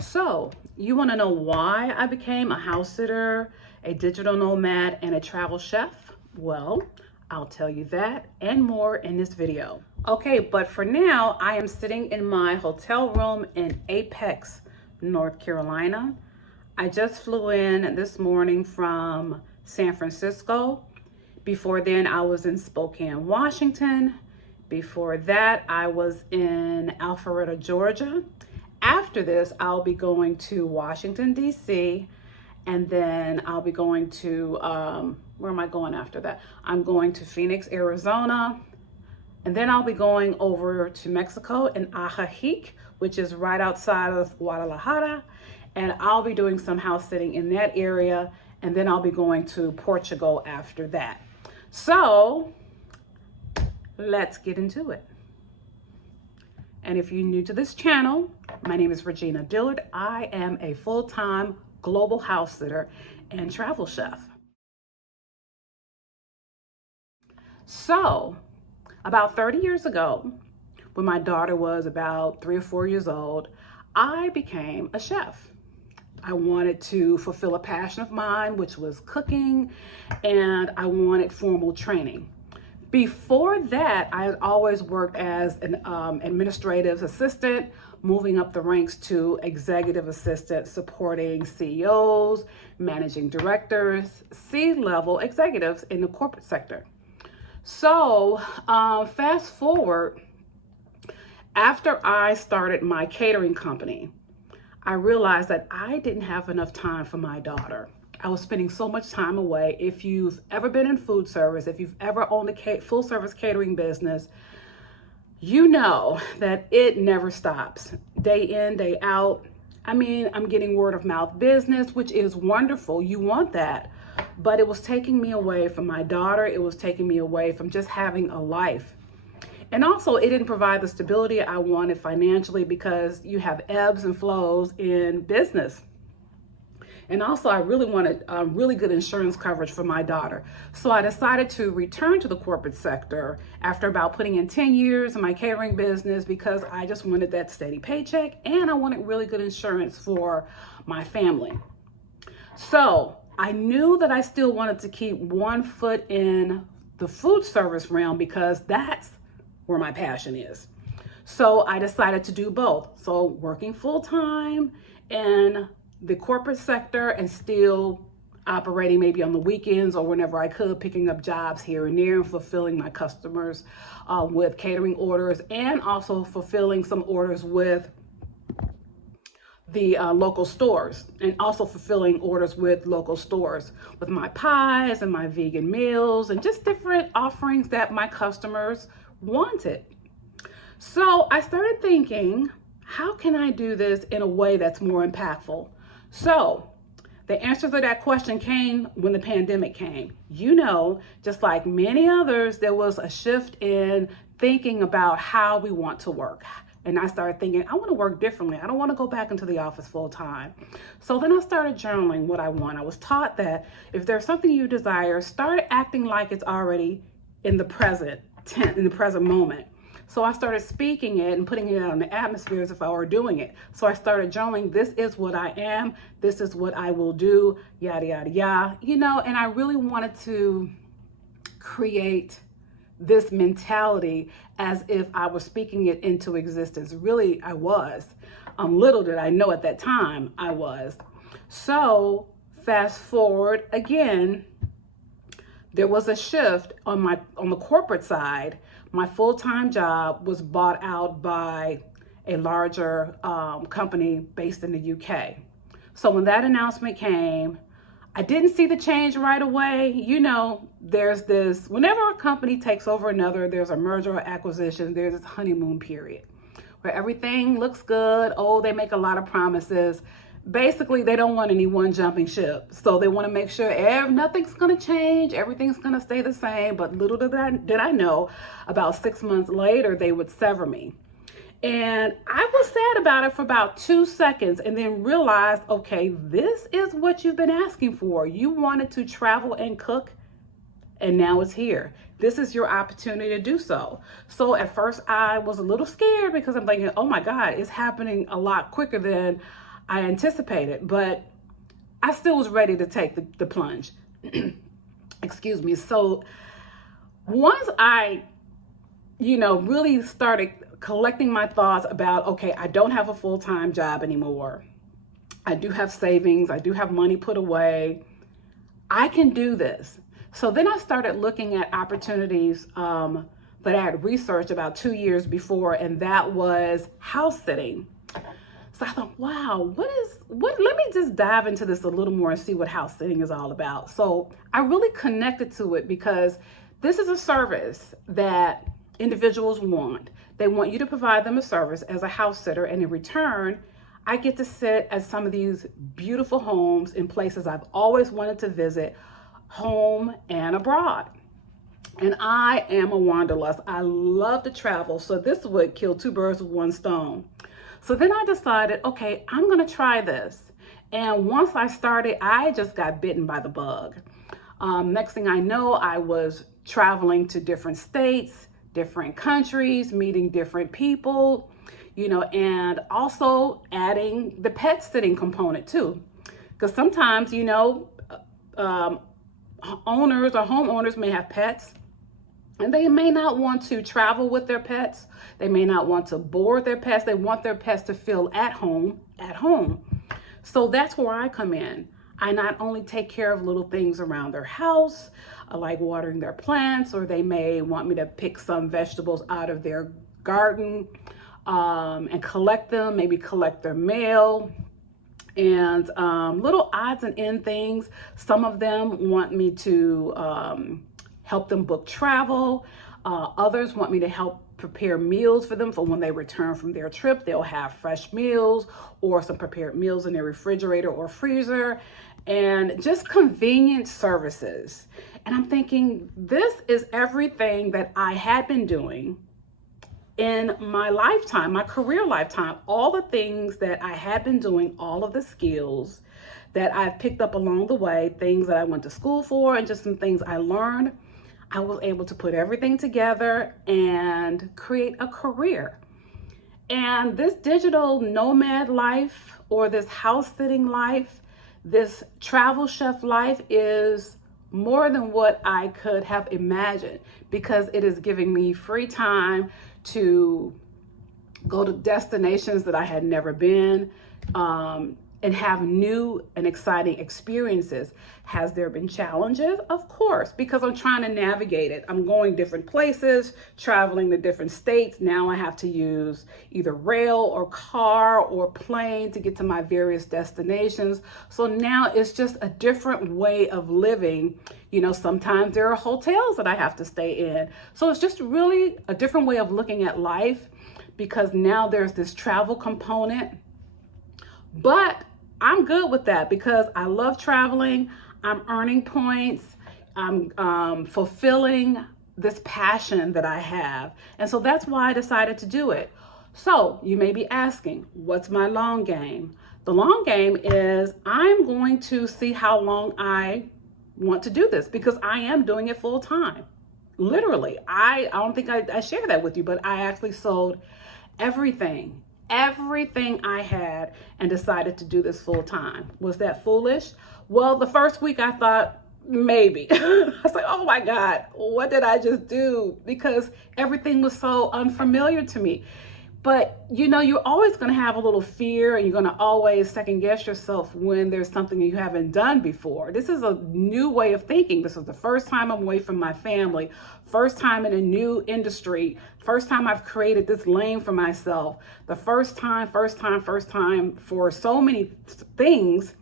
So, you want to know why I became a house sitter, a digital nomad, and a travel chef? Well, I'll tell you that and more in this video. Okay, but for now, I am sitting in my hotel room in Apex, North Carolina. I just flew in this morning from San Francisco. Before then, I was in Spokane, Washington. Before that, I was in Alpharetta, Georgia. After this, I'll be going to Washington, D.C., and then I'll be going to, where am I going after that? I'm going to Phoenix, Arizona, and then I'll be going over to Mexico in Ajijic, which is right outside of Guadalajara, and I'll be doing some house sitting in that area, and then I'll be going to Portugal after that. So let's get into it. And if you're new to this channel, my name is Regina Dillard. I am a full-time global house sitter and travel chef. So, about 30 years ago, when my daughter was about 3 or 4 years old, I became a chef. I wanted to fulfill a passion of mine, which was cooking, and I wanted formal training. Before that, I had always worked as an administrative assistant, moving up the ranks to executive assistant, supporting CEOs, managing directors, C-level executives in the corporate sector. So fast forward, after I started my catering company, I realized that I didn't have enough time for my daughter. I was spending so much time away. If you've ever been in food service, if you've ever owned a full service catering business, you know that it never stops. Day in, day out. I mean, I'm getting word of mouth business, which is wonderful. You want that. But it was taking me away from my daughter. It was taking me away from just having a life. And also, it didn't provide the stability I wanted financially because you have ebbs and flows in business. And also, I really wanted really good insurance coverage for my daughter. So I decided to return to the corporate sector after about putting in 10 years in my catering business because I just wanted that steady paycheck and I wanted really good insurance for my family. So I knew that I still wanted to keep one foot in the food service realm because that's where my passion is. So I decided to do both. So working full-time in the corporate sector and still operating maybe on the weekends or whenever I could, picking up jobs here and there and fulfilling my customers with catering orders and also fulfilling some orders with the local stores and also fulfilling orders with local stores with my pies and my vegan meals and just different offerings that my customers wanted. So I started thinking, how can I do this in a way that's more impactful? So the answer to that question came when the pandemic came. You know, just like many others, there was a shift in thinking about how we want to work. And I started thinking, I want to work differently. I don't want to go back into the office full time. So then I started journaling what I want. I was taught that if there's something you desire, start acting like it's already in the present moment. So I started speaking it and putting it out in the atmosphere as if I were doing it. So I started journaling, this is what I am, this is what I will do, yada, yada, yada. You know, and I really wanted to create this mentality as if I was speaking it into existence. Really, I was. Little did I know at that time I was. So fast forward again, there was a shift on the corporate side. My full-time job was bought out by a larger company based in the UK. So when that announcement came, I didn't see the change right away. You know, there's this, whenever a company takes over another, there's a merger or acquisition, there's this honeymoon period where everything looks good. Oh, they make a lot of promises. Basically, they don't want anyone jumping ship. So they want to make sure nothing's going to change. Everything's going to stay the same. But little did I know, about 6 months later, they would sever me. And I was sad about it for about 2 seconds and then realized, okay, this is what you've been asking for. You wanted to travel and cook, and now it's here. This is your opportunity to do so. So at first I was a little scared because I'm thinking, oh my God, it's happening a lot quicker than I anticipated, but I still was ready to take the plunge. Excuse me. So once I, really started collecting my thoughts about, okay, I don't have a full-time job anymore. I do have savings. I do have money put away. I can do this. So then I started looking at opportunities that I had researched about 2 years before, and that was house sitting. So I thought, wow, let me just dive into this a little more and see what house sitting is all about. So I really connected to it because this is a service that individuals want. They want you to provide them a service as a house sitter, and in return, I get to sit at some of these beautiful homes in places I've always wanted to visit, home and abroad. And I am a wanderlust. I love to travel, so this would kill two birds with one stone. So then I decided, okay, I'm gonna try this. And once I started, I just got bitten by the bug. Next thing I know, I was traveling to different states, different countries, meeting different people, and also adding the pet sitting component too. Because sometimes, owners or homeowners may have pets, and they may not want to travel with their pets. They may not want to board their pets. They want their pets to feel at home. So that's where I come in. I not only take care of little things around their house, like watering their plants, or they may want me to pick some vegetables out of their garden and collect them, maybe collect their mail, and little odds and end things. Some of them want me to help them book travel. Others want me to help prepare meals for them for when they return from their trip. They'll have fresh meals or some prepared meals in their refrigerator or freezer, and just convenient services. And I'm thinking, this is everything that I had been doing in my lifetime, my career lifetime, all the things that I had been doing, all of the skills that I've picked up along the way, things that I went to school for, and just some things I learned. I was able to put everything together and create a career. And this digital nomad life, or this house sitting life, this travel chef life, is more than what I could have imagined, because it is giving me free time to go to destinations that I had never been, and have new and exciting experiences. Has there been challenges? Of course, because I'm trying to navigate it. I'm going different places, traveling to different states. Now I have to use either rail or car or plane to get to my various destinations. So now it's just a different way of living. Sometimes there are hotels that I have to stay in. So it's just really a different way of looking at life, because now there's this travel component. But I'm good with that because I love traveling. I'm earning points. I'm fulfilling this passion that I have. And so that's why I decided to do it. So you may be asking, what's my long game? The long game is I'm going to see how long I want to do this, because I am doing it full time. Literally, I don't think I shared that with you, but I actually sold everything I had and decided to do this full time. Was that foolish? Well, the first week I thought maybe. I was like, oh my God, what did I just do? Because everything was so unfamiliar to me. But you're always going to have a little fear, and you're going to always second guess yourself when there's something you haven't done before. This is a new way of thinking. This is the first time I'm away from my family, first time in a new industry, first time I've created this lane for myself, the first time for so many things.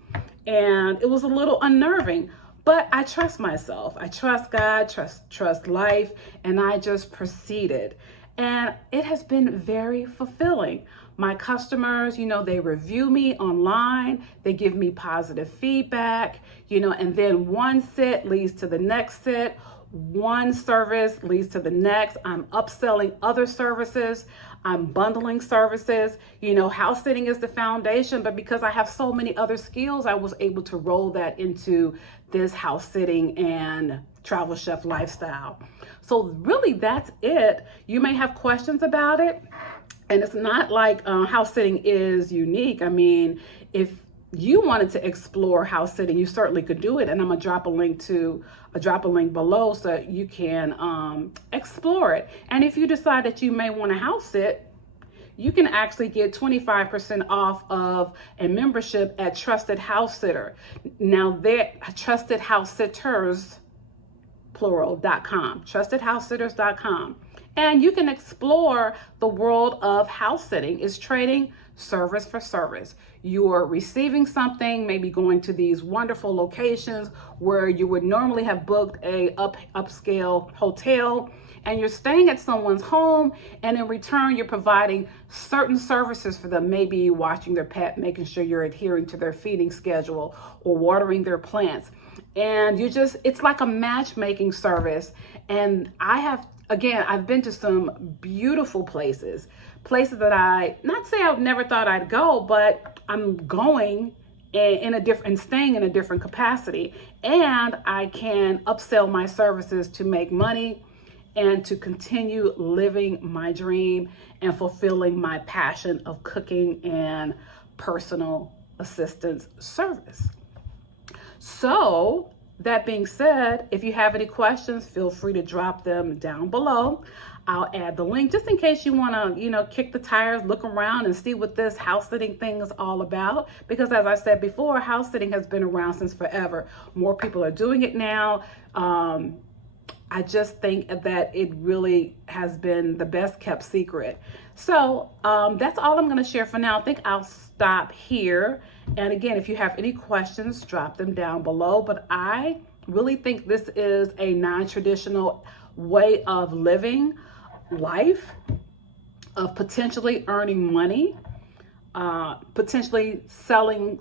And it was a little unnerving, but I trust myself. I trust God, trust life, and I just proceeded. And it has been very fulfilling. My customers, they review me online. They give me positive feedback, and then one sit leads to the next sit. One service leads to the next. I'm upselling other services. I'm bundling services. House sitting is the foundation, but because I have so many other skills, I was able to roll that into this house sitting and travel chef lifestyle. So really, that's it. You may have questions about it. And it's not like house sitting is unique. I mean, if you wanted to explore house sitting, you certainly could do it. And I'm gonna drop a link below so you can explore it. And if you decide that you may want to house sit, you can actually get 25% off of a membership at Trusted House Sitter. Now, they're Trusted House Sitters, plural.com, trustedhousesitters.com. And you can explore the world of house sitting. It's trading service for service. You're receiving something, maybe going to these wonderful locations where you would normally have booked a upscale hotel, and you're staying at someone's home, and in return you're providing certain services for them, maybe watching their pet, making sure you're adhering to their feeding schedule, or watering their plants. And it's like a matchmaking service. And I've been to some beautiful places that not say I've never thought I'd go, but I'm going and staying in a different capacity. And I can upsell my services to make money and to continue living my dream and fulfilling my passion of cooking and personal assistance service. So that being said, if you have any questions, feel free to drop them down below. I'll add the link just in case you want to, kick the tires, look around and see what this house sitting thing is all about. Because as I said before, house sitting has been around since forever. More people are doing it now. I just think that it really has been the best kept secret. So that's all I'm going to share for now. I think I'll stop here. And again, if you have any questions, drop them down below. But I really think this is a non-traditional way of living life, of potentially earning money, potentially selling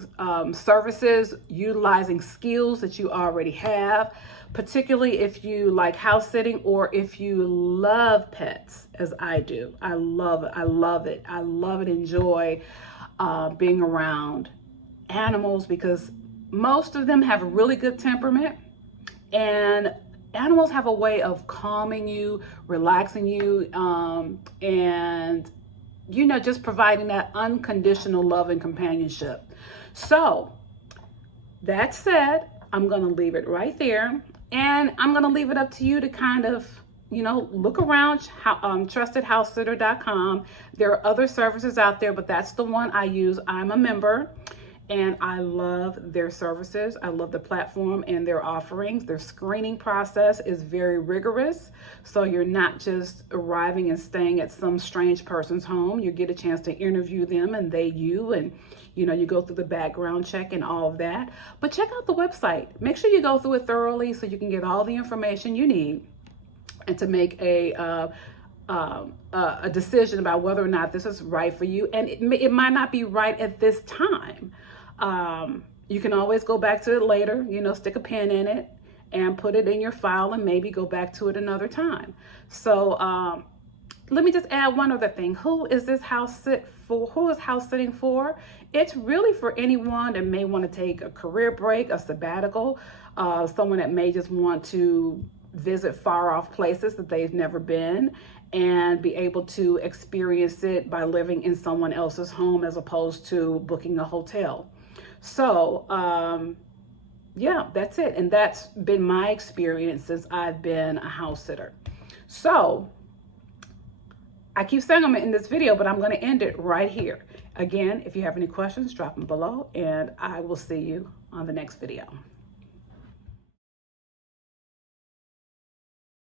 services, utilizing skills that you already have, particularly if you like house sitting or if you love pets as I do. I love it. I love it. I love it. Enjoy being around animals because most of them have a really good temperament, and animals have a way of calming you, relaxing you, and just providing that unconditional love and companionship. So that said, I'm going to leave it right there, and I'm going to leave it up to you to kind of look around trustedhousesitter.com. There are other services out there, but that's the one I use. I'm a member, and I love their services. I love the platform and their offerings. Their screening process is very rigorous. So you're not just arriving and staying at some strange person's home. You get a chance to interview them and they you, and you go through the background check and all of that. But check out the website. Make sure you go through it thoroughly so you can get all the information you need and to make a decision about whether or not this is right for you. And it might not be right at this time. You can always go back to it later, stick a pin in it and put it in your file and maybe go back to it another time. So let me just add one other thing. Who is this house sit for? Who is house sitting for? It's really for anyone that may want to take a career break, a sabbatical, someone that may just want to visit far off places that they've never been and be able to experience it by living in someone else's home as opposed to booking a hotel. So yeah, that's it. And that's been my experience since I've been a house sitter. So I keep saying I'm gonna end this video, but I'm gonna end it right here. Again, if you have any questions, drop them below and I will see you on the next video.